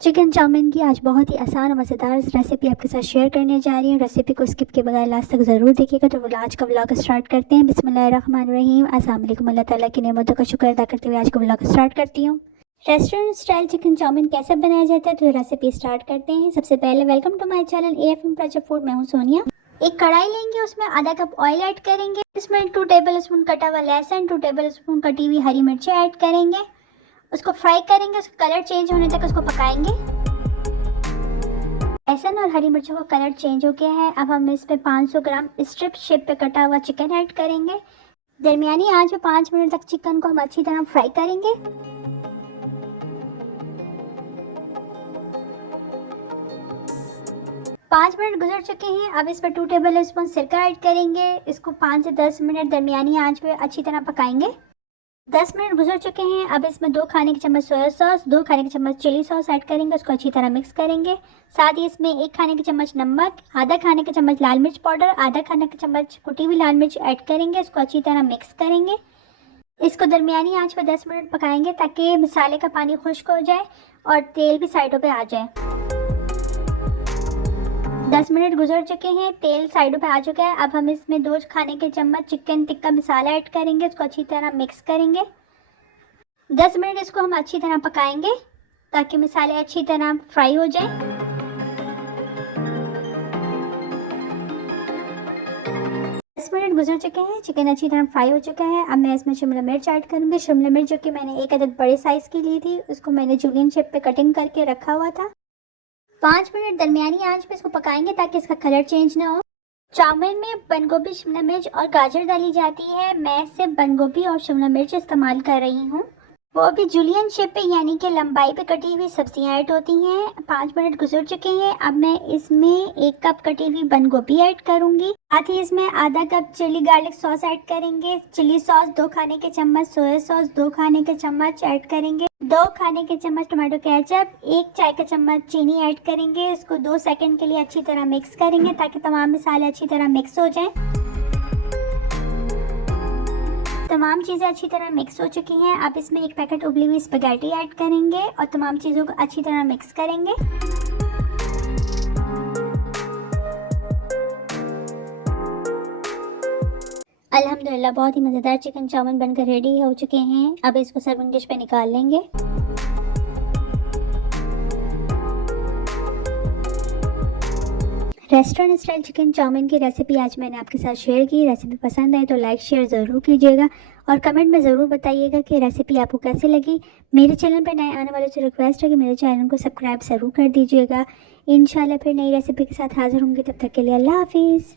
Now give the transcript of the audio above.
Chicken chowmein की आज बहुत ही आसान और मज़ेदार रेसिपी आपके साथ शेयर करने जा रही हूँ। रेसिपी को स्किप के बगैर लास्ट तक ज़रूर देखिएगा। तो आज का व्लॉग स्टार्ट करते हैं। बिस्मिल्लाहिर्रहमानिर्रहीम। अस्सलाम वालेकुम। अल्लाह ताला की नेमतों का शुक्र अदा करते हुए आज का व्लॉग स्टार्ट करती हूँ। रेस्टोरेंट स्टाइल चिकन चाउमीन कैसे बनाया जाता है, तो रेसिपी स्टार्ट करते हैं। सबसे पहले welcome to my channel AFM project food. मैं हूँ सोनिया। एक कढ़ाई लेंगे, उसमें आधा कप ऑयल ऐड करेंगे। इसमें 2 टेबल स्पून कटा हुआ लहसुन, 2 टेबल स्पून कटी हुई हरी मिर्ची ऐड करेंगे। उसको फ्राई करेंगे, उसका कलर चेंज होने तक उसको पकाएंगे। लहसुन और हरी मिर्चों का कलर चेंज हो गया है। अब हम इसमें 500 ग्राम स्ट्रिप शेप पे कटा हुआ चिकन ऐड करेंगे। दरमियानी आंच पे 5 मिनट तक चिकन को हम अच्छी तरह फ्राई करेंगे। पाँच मिनट गुजर चुके हैं। अब इस पर 2 टेबल स्पून सिरका ऐड करेंगे। इसको 5 से 10 मिनट दरमियानी आंच पे अच्छी तरह पकाएंगे। 10 मिनट गुजर चुके हैं। अब इसमें 2 खाने के चम्मच सोया सॉस, 2 खाने के चम्मच चिली सॉस ऐड करेंगे। उसको अच्छी तरह मिक्स करेंगे। साथ ही इसमें 1 खाने के चम्मच नमक, आधा खाने के चम्मच लाल मिर्च पाउडर, आधा खाने के चम्मच कुटी हुई लाल मिर्च ऐड करेंगे। इसको अच्छी तरह मिक्स करेंगे। इसको दरमियानी आंच पर 10 मिनट पकाएंगे ताकि मसाले का पानी खुश्क हो जाए और तेल भी साइडों पर आ जाए। 10 मिनट गुजर चुके हैं, तेल साइडों पे आ चुका है। अब हम इसमें 2 खाने के चम्मच चिकन टिक्का मसाला ऐड करेंगे। इसको अच्छी तरह मिक्स करेंगे। 10 मिनट इसको हम अच्छी तरह पकाएंगे ताकि मसाले अच्छी तरह फ्राई हो जाए। 10 मिनट गुजर चुके हैं, चिकन अच्छी तरह फ्राई हो चुका है। अब मैं इसमें शिमला मिर्च ऐड करूँगी। शिमला मिर्च जो कि मैंने 1 अदद बड़े साइज़ की ली थी, उसको मैंने जूलियन शेप पे कटिंग करके रखा हुआ था। 5 मिनट दरमियानी आंच पे इसको पकाएंगे ताकि इसका कलर चेंज ना हो। चाउमीन में बंद गोभी, शिमला मिर्च और गाजर डाली जाती है। मैं सिर्फ बंद गोभी और शिमला मिर्च इस्तेमाल कर रही हूँ। वो भी जूलियन शेप पे यानी कि लंबाई पे कटी हुई सब्जियां ऐड होती हैं। 5 मिनट गुजर चुके हैं। अब मैं इसमें 1 कप कटी हुई बंद गोभी ऐड करूँगी। साथ ही इसमें आधा cup chilli garlic sauce add करेंगे। चिली सॉस 2 खाने के चम्मच, सोया सॉस 2 खाने के चम्मच ऐड करेंगे। 2 खाने के चम्मच टमाटो केचप, 1 चाय का चम्मच चीनी ऐड करेंगे। इसको 2 सेकंड के लिए अच्छी तरह मिक्स करेंगे ताकि तमाम मसाले अच्छी तरह मिक्स हो जाएं। तमाम चीज़ें अच्छी तरह मिक्स हो चुकी हैं। अब इसमें 1 पैकेट उबली हुई स्पैगेटी ऐड करेंगे और तमाम चीज़ों को अच्छी तरह मिक्स करेंगे। अल्हम्दुलिल्लाह बहुत ही मज़ेदार चिकन चाउमीन बनकर रेडी हो चुके हैं। अब इसको सर्विंग डिश पे निकाल लेंगे। रेस्टोरेंट स्टाइल चिकन चाउमीन की रेसिपी आज मैंने आपके साथ शेयर की। रेसिपी पसंद आए तो लाइक शेयर ज़रूर कीजिएगा और कमेंट में ज़रूर बताइएगा कि रेसिपी आपको कैसी लगी। मेरे चैनल पर नए आने वालों से रिक्वेस्ट है कि मेरे चैनल को सब्सक्राइब ज़रूर कर दीजिएगा। इंशाल्लाह फिर नई रेसिपी के साथ हाज़िर होंगी। तब तक के लिए अल्लाह हाफिज़।